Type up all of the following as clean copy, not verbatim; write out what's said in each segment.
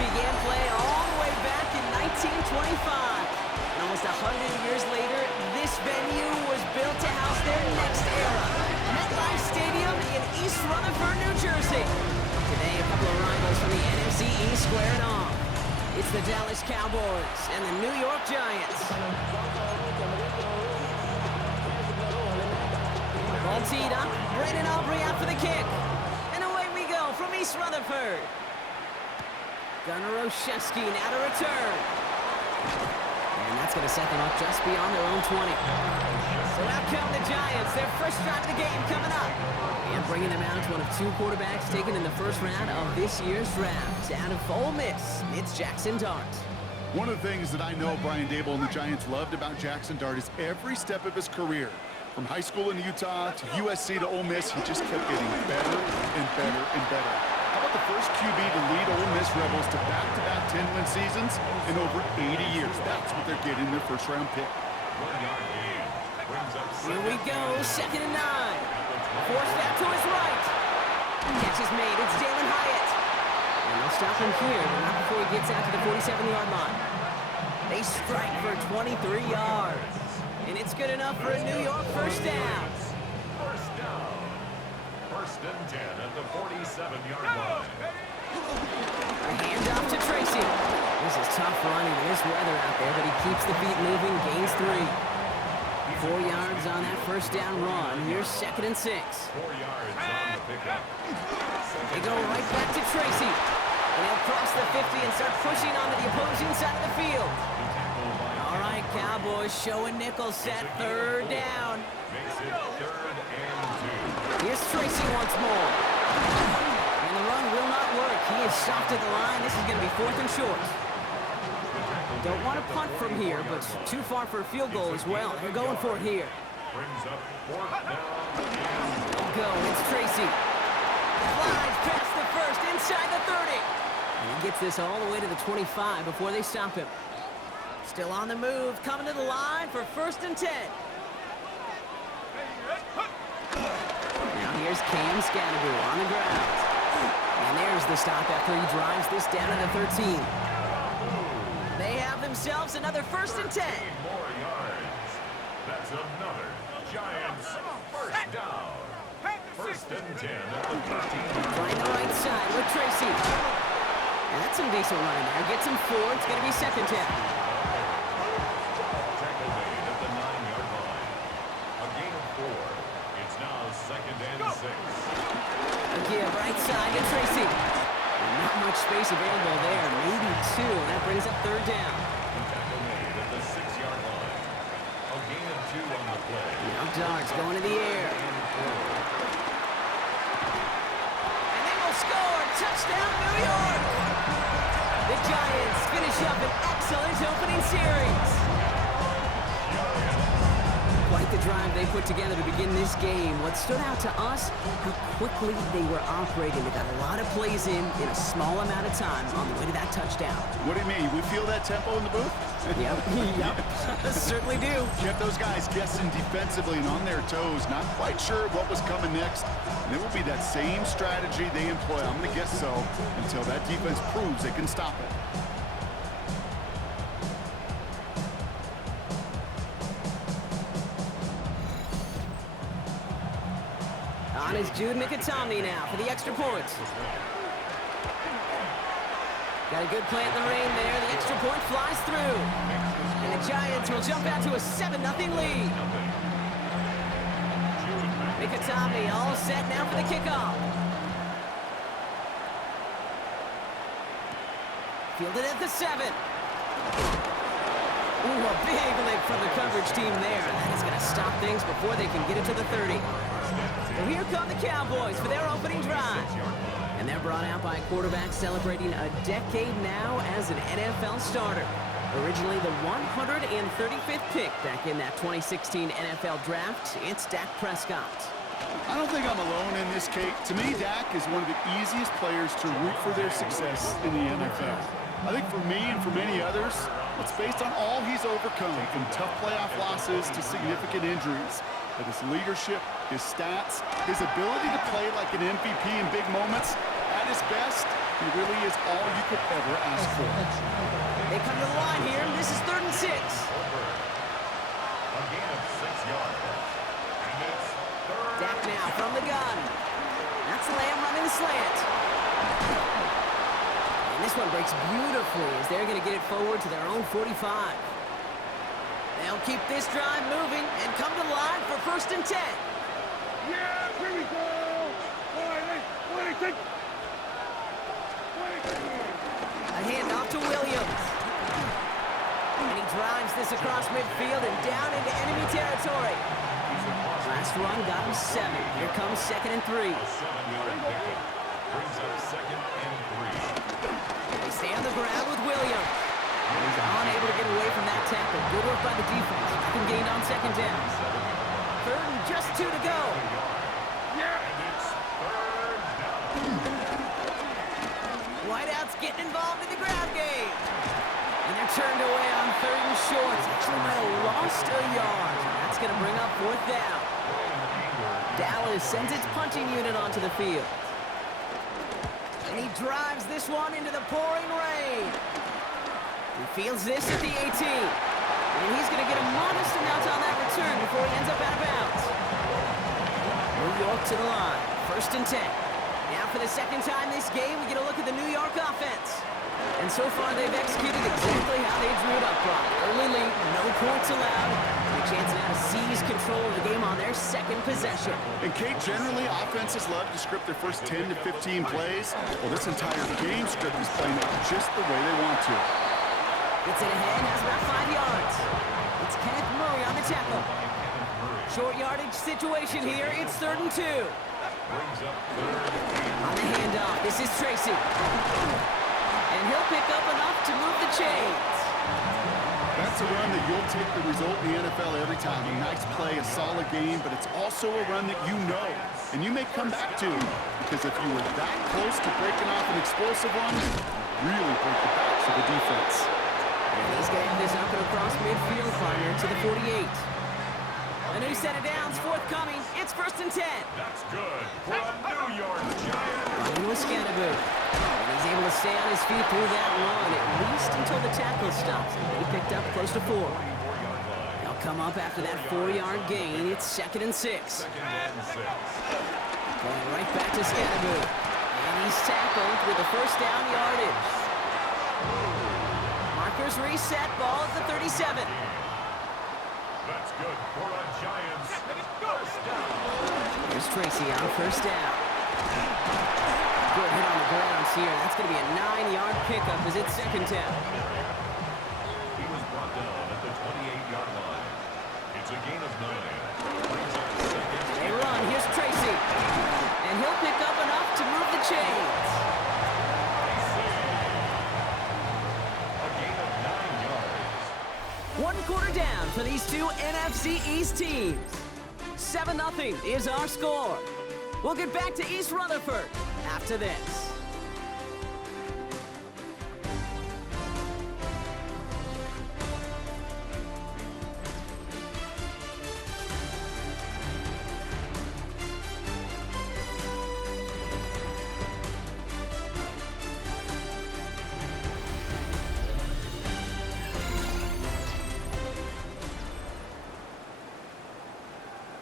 began play all the way back in 1925. And almost 100 years later, this venue was built to house their next era. MetLife Stadium in East Rutherford, New Jersey. Today, a couple of rivals from the NFC East squared off. It's the Dallas Cowboys and the New York Giants. Ball teed up. Brandon Aubrey out for the kick. And away we go from East Rutherford. Gunnar Olszewski now to return. And that's going to set them up just beyond their own 20. So out come the Giants. Their first drive of the game coming up. And bringing them out, one of two quarterbacks taken in the first round of this year's draft. Out of Ole Miss, it's Jackson Dart. One of the things that I know Brian Daboll and the Giants loved about Jackson Dart is every step of his career. From high school in Utah to USC to Ole Miss, he just kept getting better and better and better. How about the first QB to lead Ole Miss Rebels to back-to-back 10-win seasons in over 80 years? That's what they're getting their first-round pick. Here we go, 2nd and 9. Forced out to his right. Catch is made, it's Jalen Hyatt. And they'll stop him here, but not before he gets out to the 47-yard line. They strike for 23 yards. And it's good enough for a New York first down. First down. 1st and 10 at the 47-yard line. A handoff to Tracy. This is tough running in this weather out there, but he keeps the feet moving, gains 3. 4 yards on that first down run. Here's 2nd and 6. 4 yards on the pickup. They go right back to Tracy. And he'll cross the 50 and start pushing onto the opposing side of the field. All right, Cowboys showing nickel set, 3rd down. Makes it 3rd and 2. Here's Tracy once more. And the run will not work. He is stopped at the line. This is going to be 4th and short. Don't want to punt from here, but too far for a field goal as well. They're going for it here. Brings up 4th down. Go, it's Tracy. Flies past the first, inside the 30. And he gets this all the way to the 25 before they stop him. Still on the move, coming to the line for 1st and 10. Now here's Cam Scadaboo on the ground. And there's the stop after he drives this down to the 13. They have themselves another 1st and 10. 8 more yards. That's another Giants first down. 1st and 10 at the 13. Trying the right side with Tracy. And that's some decent running there. Gets him 4. It's going to be 2nd down. Tackle made at the 9-yard line. A gain of 4. It's now 2nd and 6. A give right side to Tracy. And not much space available there. Maybe 2. That brings up 3rd down. Tackle made at the 6-yard line. A gain of 2 on the play. Now Dart's going to the air. And they will score. Touchdown, New York. The Giants finish up an excellent opening series. Quite the drive they put together to begin this game. What stood out to us, how quickly they were operating. They got a lot of plays in a small amount of time on the way to that touchdown. What do you mean? We feel that tempo in the booth? Yep, yep, certainly do. Kept those guys guessing defensively and on their toes, not quite sure what was coming next. And it will be that same strategy they employ, I'm going to guess so, until that defense proves they can stop it. On is Jude Mikatami now for the extra point. Got a good play in the rain there. The extra point flies through. And the Giants will jump out to a 7-0 lead. Mikatami all set now for the kickoff. Fielded at the 7. Ooh, a big lick from the coverage team there. And that is going to stop things before they can get it to the 30. So here come the Cowboys for their opening drive. And they're brought out by a quarterback celebrating a decade now as an NFL starter. Originally the 135th pick back in that 2016 NFL Draft, it's Dak Prescott. I don't think I'm alone in this, Kate. To me, Dak is one of the easiest players to root for their success in the NFL. I think for me and for many others, it's based on all he's overcome, from tough playoff losses to significant injuries. But his leadership, his stats, his ability to play like an MVP in big moments, at his best, He really is all you could ever ask for. They come to the line here. This is 3rd and 6. A gain of 6 yards. And it's third. Dak now from the gun. That's Lamb running the slant. And this one breaks beautifully as they're going to get it forward to their own 45. They'll keep this drive moving and come to the line for 1st and 10. Yeah, here we go. A handoff to Williams. And he drives this across midfield and down into enemy territory. Last run got him 7. Here comes 2nd and 3. A 7-yard pickup. Brings up 2nd and 3. They stay on the ground with Williams. He's unable to get away from that tackle. Good work by the defense. Second gained on 2nd down. 3rd and just 2 to go. And it's third down. Whiteout's getting involved in the ground game. And they're turned away on 3rd and short. Actually might have lost a yard. That's going to bring up 4th down. Dallas sends its punching unit onto the field. And he drives this one into the pouring rain. He fields this at the 18. And he's going to get a modest amount on that return before he ends up out of bounds. New York to the line. 1st and 10. Now for the 2nd time this game, we get a look at the New York offense. And so far, they've executed exactly how they drew it up, Brock. Early lead, no points allowed. A chance now to seize control of the game on their 2nd possession. And Kate, generally, offenses love to script their first 10 to 15 plays. Well, this entire game script is playing out just the way they want to. Gets it ahead, has about 5 yards. It's Kenneth Murray on the tackle. Short yardage situation here. It's 3rd and 2. On the handoff, this is Tracy. And he'll pick up enough to move the chains. That's a run that you'll take the result in the NFL every time. A nice play, a solid game, but it's also a run that you know, and you may come back to, because if you were that close to breaking off an explosive one, really break the backs of the defense. And he's getting this up and across midfield, partner, to the 48. A new set of downs forthcoming. It's 1st and 10. That's good for a New York Giant. Running with Scannaboo. And he's able to stay on his feet through that run, at least until the tackle stops. And he picked up close to 4. They'll come up after that 4-yard gain. It's 2nd and 6. Going right back to Scannaboo. And he's tackled with the 1st down yardage. Markers reset, ball at the 37. That's good for a Giants first down. Here's Tracy on 1st down. Good hit on the grounds here. That's going to be a 9-yard pickup as it's 2nd down. He was brought down at the 28-yard line. It's a gain of 9. Brings up 2nd. They run. Here's Tracy. And he'll pick up enough to move the chains. A gain of 9 yards. 1 quarter down for these two NFC East teams. 7-0 is our score. We'll get back to East Rutherford after this.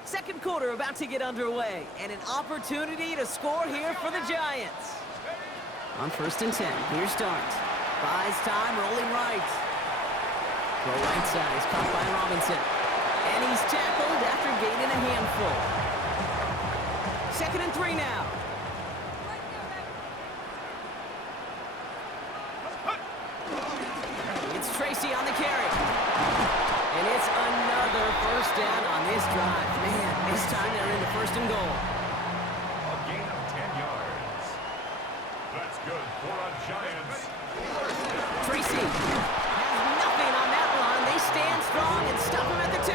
Second quarter about to get underway, and an opportunity to score here for the Giants. On 1st and 10, here's Starks. Buys time, rolling right. Throw right side is caught by Robinson. And he's tackled after gaining a handful. 2nd and 3 now. It's Tracy on the carry. And it's another 1st down on this drive. Man, this time they're into 1st and goal. A gain of 10 yards. That's good for a Giants first down. Tracy has nothing on that run. They stand strong and stop him at the 2.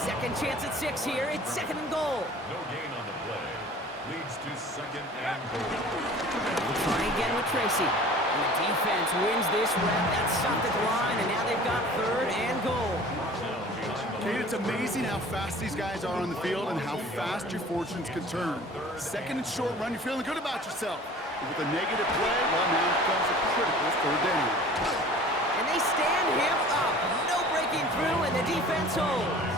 Second chance at 6 here. It's 2nd and goal. No gain on the play. Leads to 2nd and goal. We'll try again with Tracy. And the defense wins this rep. That's stopped at the line, and now they've got 3rd and goal. Kate, it's amazing how fast these guys are on the field and how fast your fortunes can turn. 2nd and short run, you're feeling good about yourself. With a negative play, well, now comes a critical third down. And they stand him up. No breaking through, and the defense holds.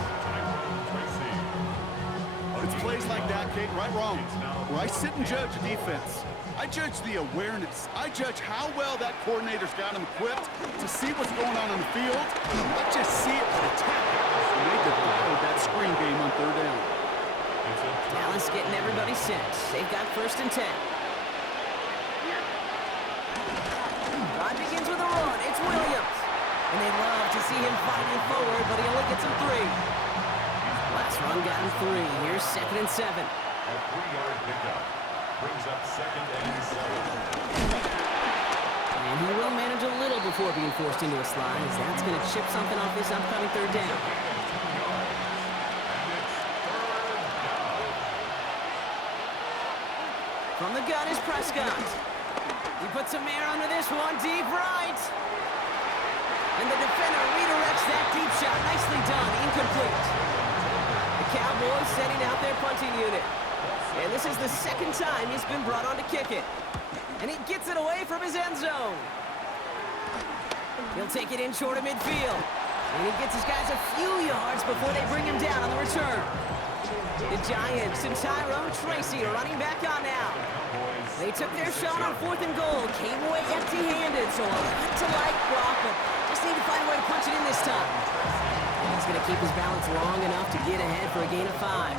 It's plays like that, Kate, right wrong. Where I sit and judge a defense, I judge the awareness. I judge how well that coordinator's got him equipped to see what's going on the field, not just see it, but attack it. And they devoured that screen game on third down. Dallas getting everybody set. They've got 1st and 10. Drive begins with a run. It's Williams. And they love to see him fighting forward, but he only gets him 3. Last run got him 3. Here's 2nd and 7. A 3-yard pickup brings up 2nd and 7. And he will manage a little before being forced into a slide, as that's going to chip something off this upcoming third down. From the gun is Prescott. He puts some air under this one, deep right. And the defender redirects that deep shot. Nicely done, incomplete. The Cowboys setting out their punting unit. And this is the 2nd time he's been brought on to kick it. And he gets it away from his end zone. He'll take it in short of midfield. And he gets his guys a few yards before they bring him down on the return. The Giants and Tyrone Tracy are running back on now. They took their shot on 4th and goal. Came away empty-handed, so a lot to like, Brock, but just need to find a way to punch it in this time. And he's going to keep his balance long enough to get ahead for a gain of 5.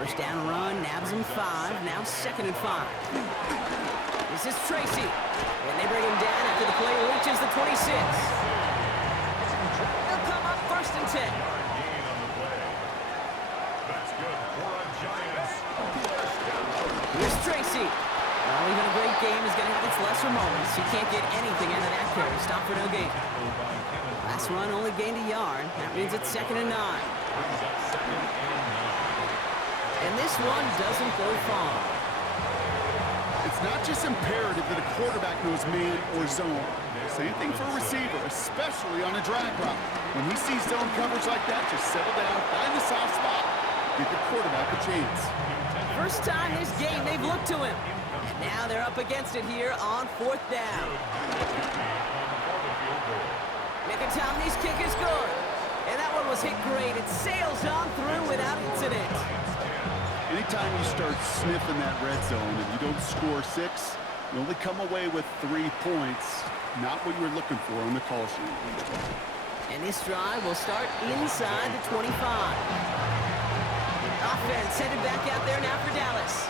First down run, nabs him 5. Now 2nd and 5. This is Tracy. And they bring him down after the play reaches the 26. They'll come up 1st and 10. Here's Tracy. Well, even a great game is going to have its lesser moments. He can't get anything out of that carry. Stop for no gain. Last run only gained a yard. That means it's 2nd and 9. And this one doesn't go far. It's not just imperative that a quarterback knows man or zone. Same thing for a receiver, especially on a drag route. When he sees zone coverage like that, just settle down, find the soft spot, give the quarterback a chance. First time this game they've looked to him. And now they're up against it here on 4th down. McIntyre's kick is good. And that one was hit great. It sails on through without incident. Anytime you start sniffing that red zone and you don't score 6, you only come away with 3 points. Not what you were looking for on the call sheet. And this drive will start inside the 25. Offense headed back out there now for Dallas.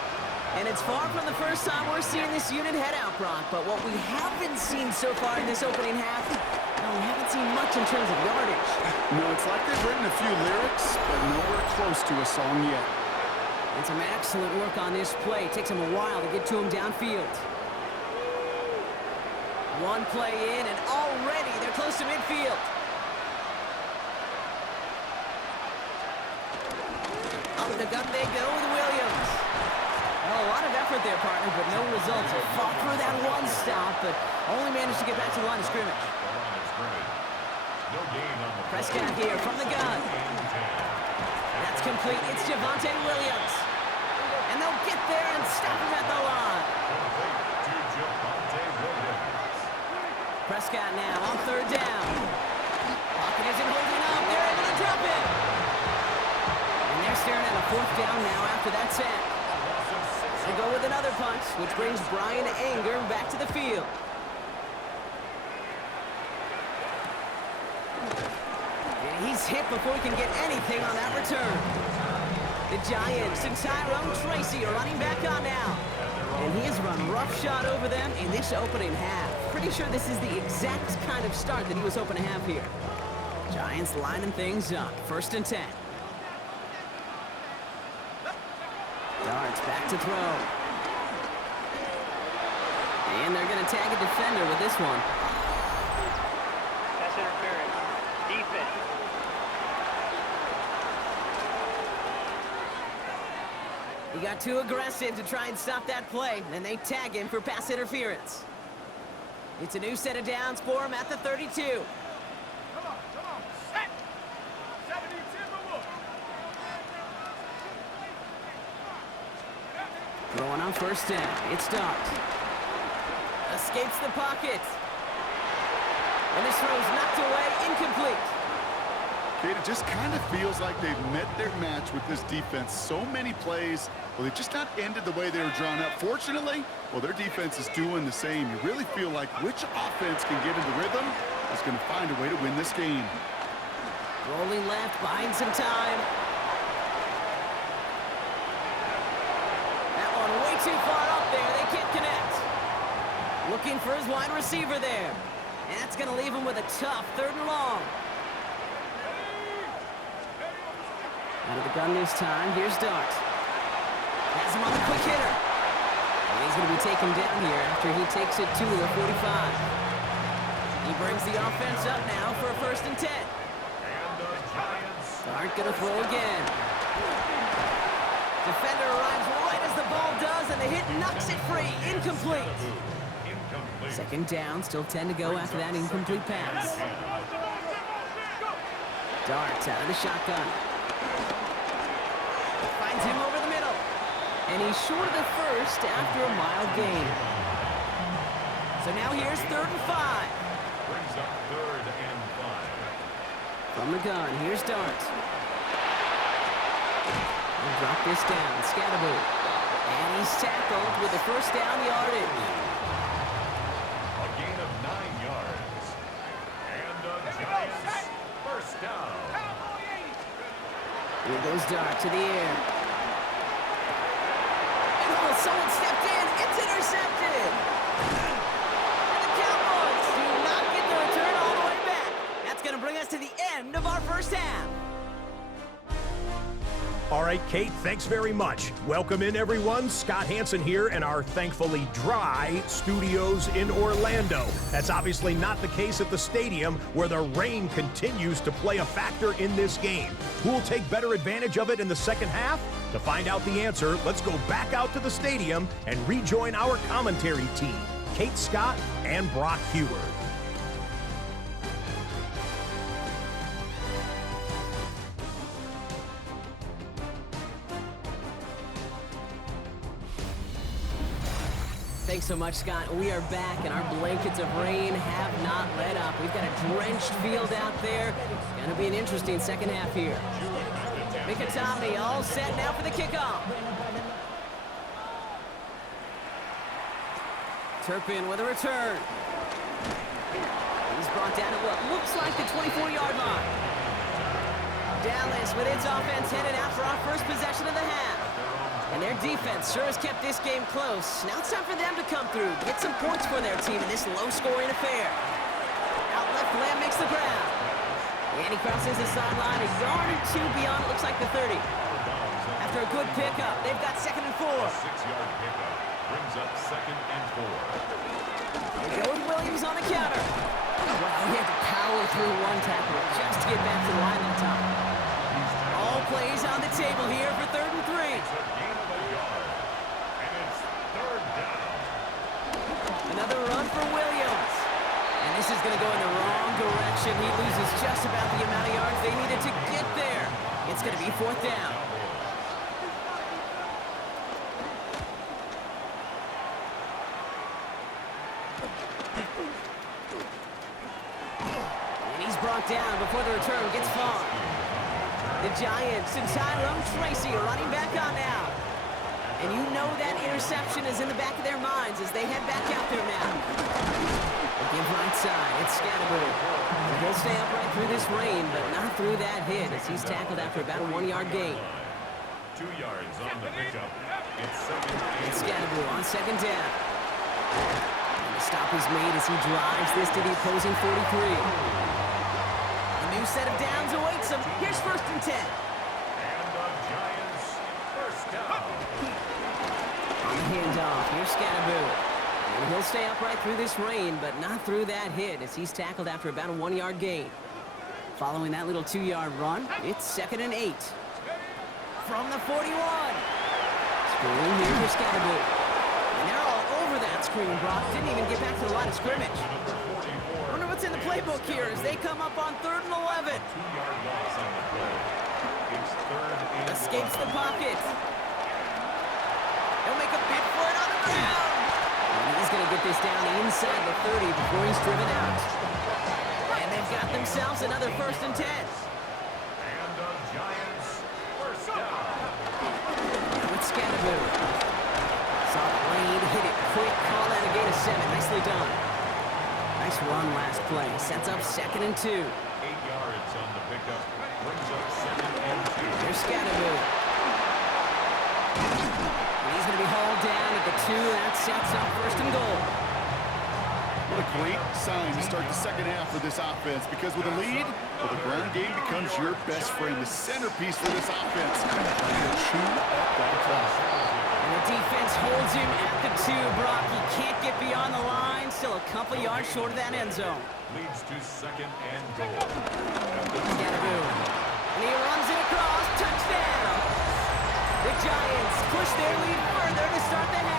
And it's far from the first time we're seeing this unit head out, Brock. But what we haven't seen so far in this opening half, well, we haven't seen much in terms of yardage. No, it's like they've written a few lyrics, but nowhere close to a song yet. And some excellent work on this play. It takes them a while to get to him downfield. One play in, and already they're close to midfield. Up the gut they go with Williams. Well, a lot of effort there, partner, but no results. They fought through that one stop, but only managed to get back to the line of scrimmage. Prescott here from the gun. That's complete. It's Javonte Williams. And they'll get there and stop him at the line. Prescott now on 3rd down. Pocket isn't holding up. They're able to drop it. And they're staring at a 4th down now after that sack. They go with another punch, which brings Brian Anger back to the field. And he's hit before he can get anything on that return. The Giants and Tyrone Tracy are running back on now. And he has run roughshod over them in this opening half. Pretty sure this is the exact kind of start that he was hoping to have here. Giants lining things up. 1st and 10. Darts back to throw. And they're going to tag a defender with this one. Pass interference. Defense. He got too aggressive to try and stop that play, and they tag him for pass interference. It's a new set of downs for him at the 32. Come on, set. 72 move. Throwing Going on first down. It's Dart. Escapes the pocket. And this throw is knocked away, incomplete. Kate, it just kind of feels like they've met their match with this defense. So many plays, well, they've just not ended the way they were drawn up. Fortunately, well, their defense is doing the same. You really feel like which offense can get into rhythm is going to find a way to win this game. Rolling left, buying some time. That one way too far up there. They can't connect. Looking for his wide receiver there. And that's going to leave him with a tough 3rd and long. Out of the gun this time. Here's Dart. Has him on the quick hitter. And he's going to be taken down here after he takes it to the 45. He brings the offense up now for a 1st and 10. Dart going to throw again. Defender arrives right as the ball does, and the hit knocks it free. Incomplete. 2nd down, still 10 to go after that incomplete pass. Dart out of the shotgun. Finds him over the middle. And he's short of the 1st after a mild gain. So now here's 3rd and 5. Brings up 3rd and 5. From the gun, here's Dart. He'll drop this down, Scatterbo. And he's tackled with the 1st down yardage. A gain of 9 yards. And the Giants 1st down. Here goes Dart to the air. And oh, someone stepped in. It's intercepted. And the Cowboys do not get the return all the way back. That's going to bring us to the end of our 1st half. All right, Kate, thanks very much. Welcome in, everyone. Scott Hansen here in our thankfully dry studios in Orlando. That's obviously not the case at the stadium, where the rain continues to play a factor in this game. Who will take better advantage of it in the 2nd half? To find out the answer, let's go back out to the stadium and rejoin our commentary team, Kate Scott and Brock Heward. Thanks so much, Scott. We are back, and our blankets of rain have not let up. We've got a drenched field out there. Going to be an interesting 2nd half here. Mikatami all set now for the kickoff. Turpin with a return. He's brought down at what looks like the 24-yard line. Dallas with its offense headed out for our 1st possession of the half. And their defense sure has kept this game close. Now it's time for them to come through, get some points for their team in this low-scoring affair. Out left, Lamb makes the grab. And he crosses the sideline, a yard or 2 beyond, it looks like the 30. After a good pickup, they've got 2nd and 4. 6-yard pickup brings up 2nd and 4. They go with Williams on the counter. Wow, he had to power through one tackle just to get back to the line that time. All plays on the table here for 3rd and 3. Another run for Williams. And this is going to go in the wrong direction. He loses just about the amount of yards they needed to get there. It's going to be 4th down. And he's brought down before the return gets far. The Giants and Tyrone Tracy running back on now. And you know that interception is in the back of their minds as they head back out there now. Looking right side, it's Scatterbo. And he'll stay upright through this rain, but not through that hit as he's tackled after about a 1-yard gain. 2 yards on the pickup. It's 2nd and It's Scatterbo on 2nd down. And the stop is made as he drives this to the opposing 43. A new set of downs awaits him. Here's 1st and 10. And the Giants 1st down. On the handoff, here's Scatterbo. And he'll stay upright through this rain, but not through that hit as he's tackled after about a 1-yard gain. Following that little 2-yard run, it's 2nd and 8. From the 41. Screen here for Scatterbo. And they're all over that screen, Brock. Didn't even get back to the line of scrimmage. Wonder what's in the playbook here as they come up on 3rd and 11. 2-yard loss on the play. It's 3rd and Escapes the pocket. And make a bid for it on the ground. And he's going to get this down inside the 30 before he's driven out. And they've got themselves another 1st and 10. And the Giants first down. Now it's Scatterboot. Soft lane, hit it quick, call out a gain of 7. Nicely done. Nice run last play. Sets up 2nd and 2. 8 yards on the pickup. Brings up 2nd and 2. Here's Scatterboot. And he's going to be hauled down at the 2. That sets up 1st and goal. What a great sign to start the second half for this offense, because with a lead, well, the ground game becomes your best friend, the centerpiece for this offense. Chew up that clock. And the defense holds him at the 2, Brock. He can't get beyond the line. Still a couple yards short of that end zone. Leads to 2nd and goal. Scatterboot. And he runs it across. Touchdown! The Giants push their lead further to start the half.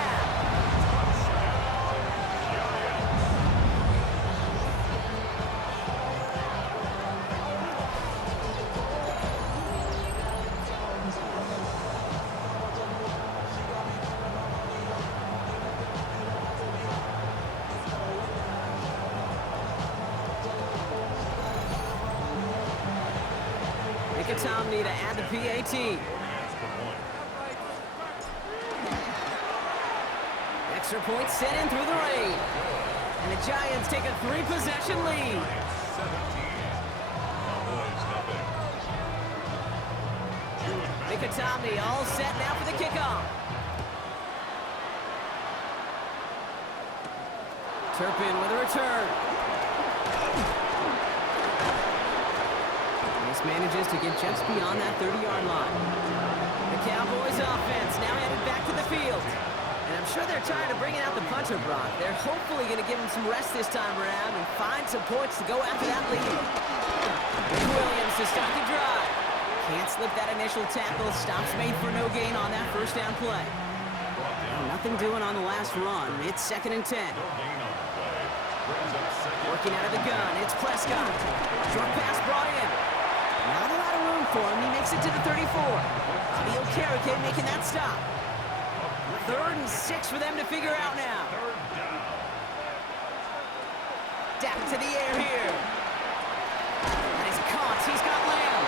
Tomney to add the PAT. Extra point sent in through the rain. And the Giants take a 3-possession lead. 17. Tomney all set now for the kickoff. Turpin with a return. Manages to get just beyond that 30-yard line. The Cowboys offense now headed back to the field. And I'm sure they're tired of bringing out the puncher, Brock. They're hopefully going to give him some rest this time around and find some points to go after that lead. Williams to start the drive. Can't slip that initial tackle. Stops made for no gain on that 1st down play. Nothing doing on the last run. It's 2nd and 10. Working out of the gun. It's Prescott. Short pass brought in. Not a lot of room for him. He makes it to the 34. Bobby Okereke making that stop. 3rd and 6 for them to figure out now. Back to the air here. And he's caught. He's got Lamb.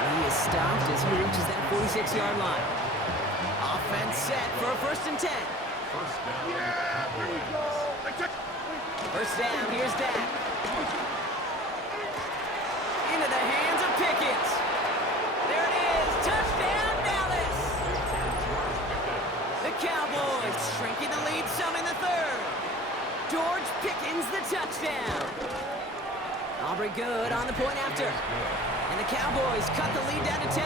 And he is stopped as he reaches that 46-yard line. Offense set for a 1st and 10. First down. Here's Dak. Into the hands of Pickens. There it is. Touchdown, Dallas. The Cowboys shrinking the lead some in the 3rd. George Pickens the touchdown. Aubrey good on the point after. And the Cowboys cut the lead down to 10.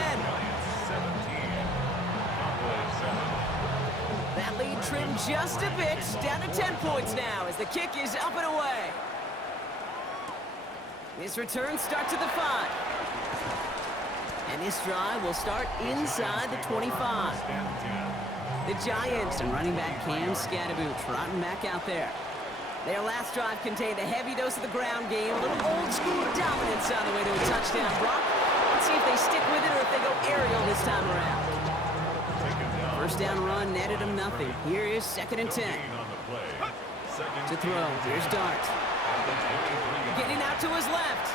That lead trimmed just a bit. Down to 10 points now as the kick is up and away. This return starts at the 5. And this drive will start inside the 25. The Giants and running back Cam Scatterboot trotting back out there. Their last drive contained a heavy dose of the ground game, a little old-school dominance on the way to a touchdown. Brock, let's see if they stick with it or if they go aerial this time around. 1st down run netted them nothing. Here is 2nd and 10. To throw, here's Dart. Getting out to his left.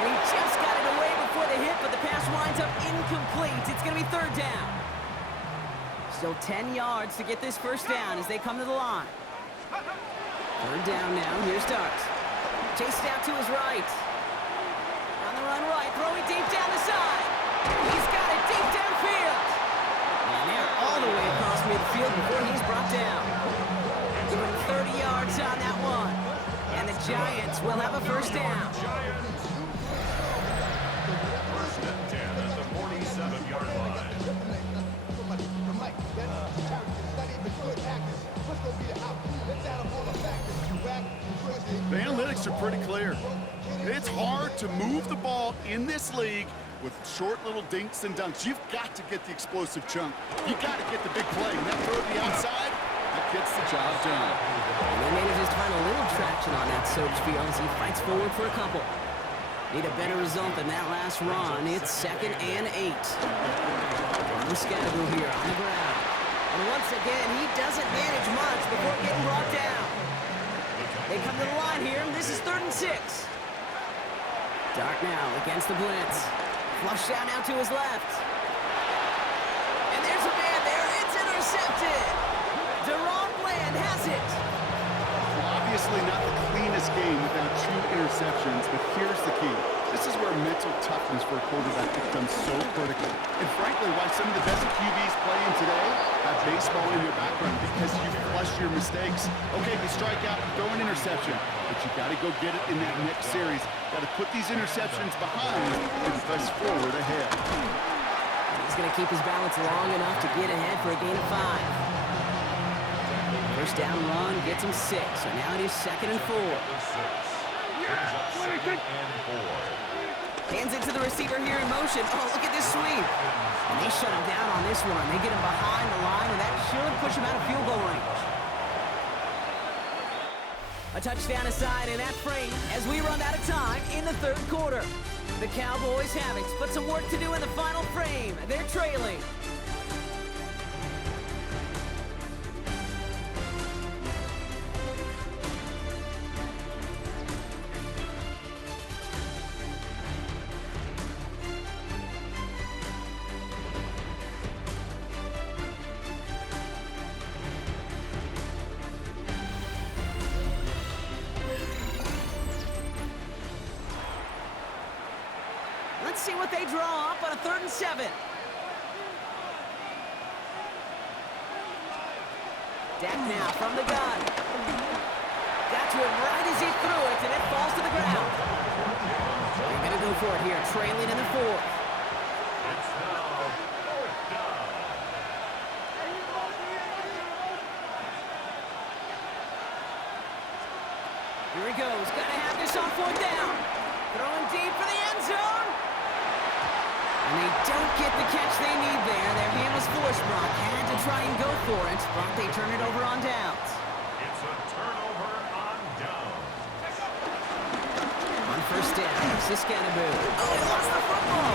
And he just got it away before the hit, but the pass winds up incomplete. It's going to be 3rd down. Still 10 yards to get this 1st down as they come to the line. 3rd down now. Here's Dart. Chased out to his right. On the run right, throwing deep down the side. He's got it deep downfield. And they're all the way across midfield before he's brought down. Give him 30 yards on that one. And the Giants will have a 1st down. 1st and 10 at the 47-yard line. The analytics are pretty clear. It's hard to move the ball in this league with short little dinks and dunks. You've got to get the explosive chunk. You've got to get the big play. And that throw to the outside, that gets the job done. And he manages to find a little traction on that Soaps field as he fights forward for a couple. Need a better result than that last run. It's 2nd and 8. Scatterable here on the ground. And once again, he doesn't manage much before getting brought down. They come to the line here. This is 3rd and 6. Dark now against the blitz. Flush down now to his left. And there's a man there. It's intercepted. Deron Bland has it. Well, obviously not the cleanest game without 2 interceptions, but here's the key. This is where mental toughness for a quarterback becomes so critical. And frankly, why some of the best QBs playing today have baseball in their background, because you flush your mistakes. Okay, you strike out and throw an interception, but you got to go get it in that next series. Got to put these interceptions behind and press forward ahead. He's going to keep his balance long enough to get ahead for a gain of 5. First down run gets him 6, so now it is 2nd and 4. Hands it to the receiver here in motion. Oh, look at this sweep. And they shut him down on this one. They get him behind the line, and that should push him out of field goal range. A touchdown aside in that frame as we run out of time in the 3rd quarter. The Cowboys have it, but some work to do in the final frame. They're trailing. Let's see what they draw up on a 3rd and 7. Dak now from the gun. Got to it right as he threw it, and it falls to the ground. They're going to go for it here, trailing in the 4th. It's now 4th down. Here he goes. Got to have this on 4th down. Throwing deep for the end zone. And they don't get the catch they need there. Their hand was forced. Brock had to try and go for it. Brock, they turn it over on downs. It's a turnover on downs. On 1st down, Siskanaboo. Oh, he lost the football.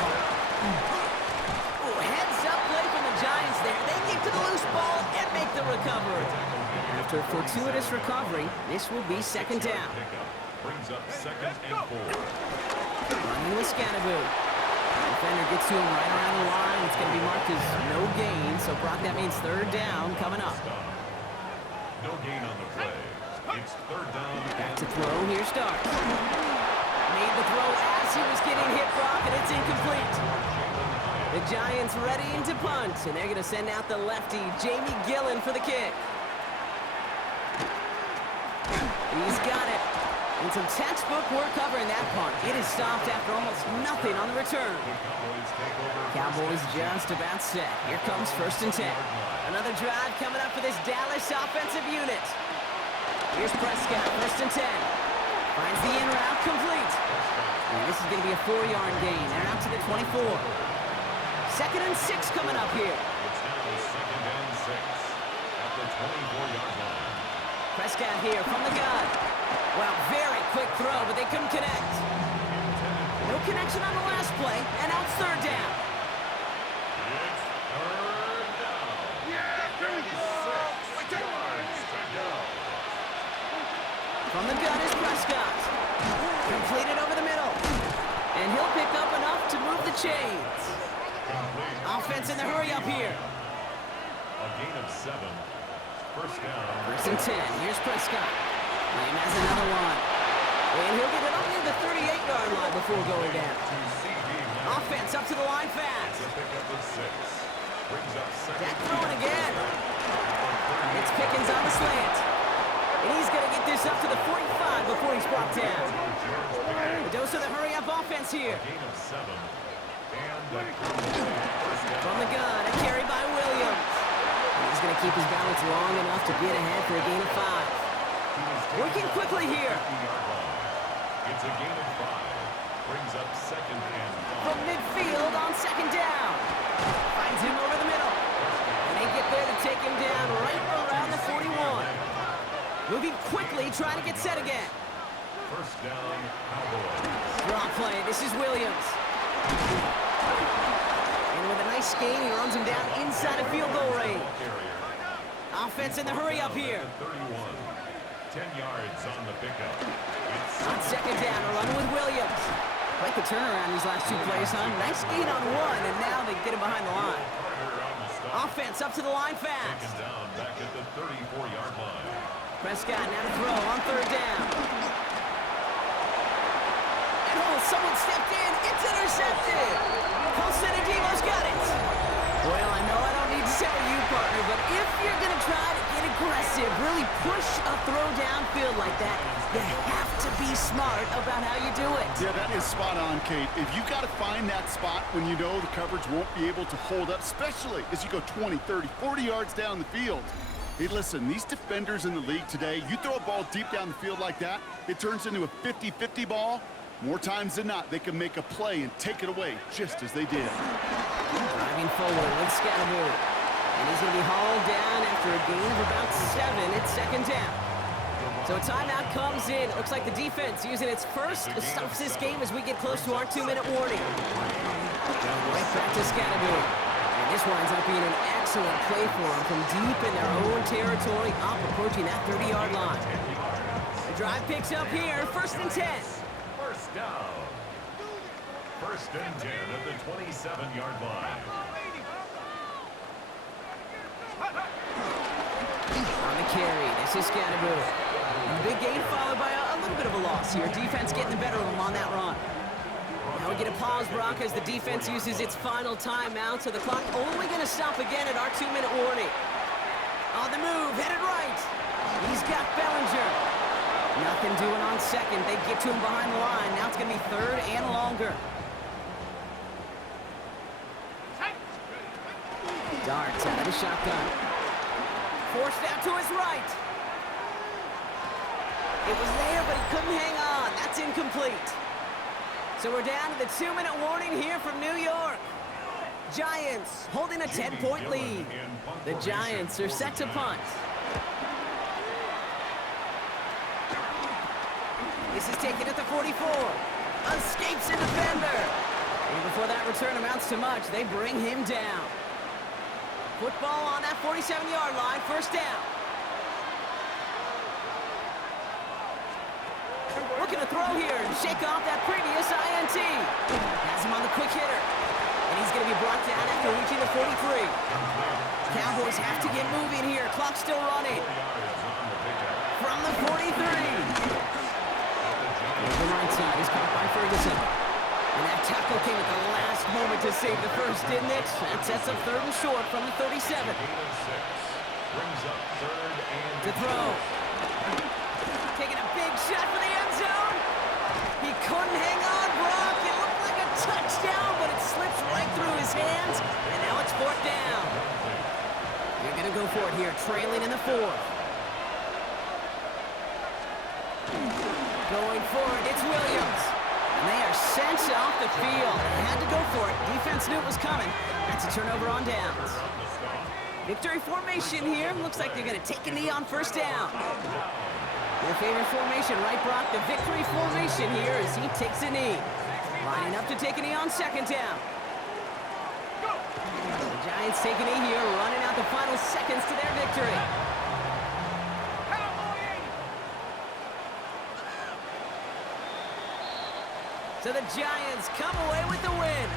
Oh, heads up play from the Giants there. They get to the loose ball and make the recovery. After a fortuitous recovery, this will be 2nd down. Brings up 2nd and 4. Running with Scanaboo. Defender gets to him right around the line. It's going to be marked as no gain. So, Brock, that means 3rd down coming up. No gain on the play. It's 3rd down. Back to throw. Here starts. Made the throw as he was getting hit, Brock, and it's incomplete. The Giants ready to punt, and they're going to send out the lefty, Jamie Gillen, for the kick. He's got it. And some textbook work covering that punt. It is stopped after almost nothing on the return. Cowboys just about set. Here comes 1st and 10. Another drive coming up for this Dallas offensive unit. Here's Prescott, 1st and 10. Finds the in route complete. And this is going to be a 4-yard gain. They're out to the 24. 2nd and 6 coming up here. It's now 2nd and 6 at the 24-yard line. Prescott here from the gun. Well, very quick throw, but they couldn't connect. No connection on the last play, and now it's 3rd down. It's 3rd down. Yeah, there you go. 6 yards to go. From the gun is Prescott. Completed over the middle. And he'll pick up enough to move the chains. Offense in the hurry up here. A gain of 7. 1st down. 1st and 10. Here's Prescott. Lamb has another one. And he'll get it up near the 38-yard line before going down. Offense up to the line fast. Dak throwing again. It's Pickens on the slant. And he's going to get this up to the 45 before he's brought down. The dose of the hurry-up offense here. From the gun, a carry by Williams. And he's going to keep his balance long enough to get ahead for a gain of 5. Working quickly here. It's a gain of 5. Brings up 2nd and 5. From midfield on 2nd down. Finds him over the middle. And they get there to take him down right around the 41. Moving quickly, trying to get set again. First down, Cowboys. Draw play. This is Williams. And with a nice gain, he runs him down inside of field goal range. Offense in the hurry up here. 31. 10 yards on the pickup. On second down, a run with Williams. Quite the turnaround these last two plays, huh? Nice gain on one, and now they get him behind the line. Offense up to the line fast. Taken down back at the 34-yard line. Prescott now to throw on third down. And oh, someone stepped in. It's intercepted. Colson and Devo's got it. Well, I know I don't need to tell you, partner, but if you're going to try to get aggressive, really push a throw downfield like that, you have to be smart about how you do it. Yeah, that is spot on, Kate. If you've got to find that spot when you know the coverage won't be able to hold up, especially as you go 20, 30, 40 yards down the field. Hey, listen, these defenders in the league today, you throw a ball deep down the field like that, it turns into a 50-50 ball. More times than not, they can make a play and take it away just as they did. Driving forward with Scatterboard. And he's going to be hauled down after a gain of about 7. It's second down. So a timeout comes in. It looks like the defense using its first stops this game as we get close to our 2-minute warning. Right back to Scatterboard. And this winds up being an excellent play for them from deep in their own territory, up approaching that 30-yard line. The drive picks up here, first and 10. First down. First and 10 at the 27-yard line. On the carry, this is Scatterboard. Big gain followed by a little bit of a loss here. Defense getting the better of them on that run. Now we get a pause, Brock, as the defense uses its final timeout, so the clock only going to stop again at our 2-minute warning. On the move, headed right. He's got Bellinger. Nothing doing on second. They get to him behind the line. Now it's going to be third and longer. Darts out of the shotgun. Forced out to his right. It was there, but he couldn't hang on. That's incomplete. So we're down to the 2-minute warning here from New York. Giants holding a 10-point lead. The Giants are set to punt. This is taken at the 44. Escapes a defender. And before that return amounts to much, they bring him down. Football on that 47-yard line, first down. Looking to throw here and shake off that previous INT. Has him on the quick hitter. And he's going to be brought down after reaching the 43. Cowboys have to get moving here. Clock still running. From the 43. The right side is caught by Ferguson. And that tackle came at the last moment to save the first, didn't it? That sets up third and short from the 37. To throw. Taking a big shot for the end zone. He couldn't hang on, Brock. It looked like a touchdown, but it slips right through his hands. And now it's fourth down. They're going to go for it here, trailing in the fourth. Going for it, it's Williams. And they are sent off the field. They had to go for it. Defense knew it was coming. That's a turnover on downs. Victory formation here. Looks like they're going to take a knee on first down. Your favorite formation, right, Brock? The victory formation here as he takes a knee. Lining up to take a knee on second down. The Giants take a knee here, running out the final seconds to their victory. So the Giants come away with the win.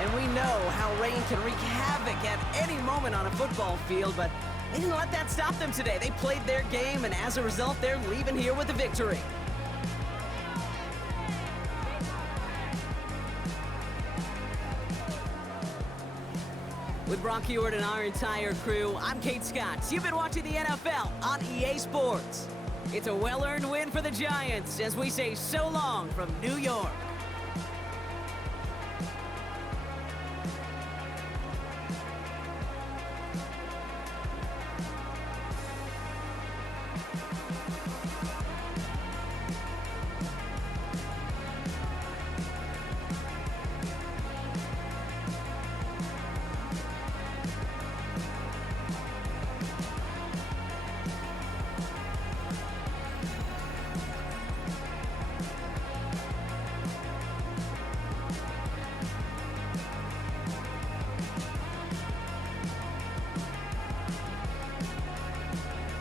And we know how rain can wreak havoc at any moment on a football field, but they didn't let that stop them today. They played their game, and as a result, they're leaving here with a victory. With Brock Ewart and our entire crew, I'm Kate Scott. You've been watching the NFL on EA Sports. It's a well-earned win for the Giants as we say so long from New York.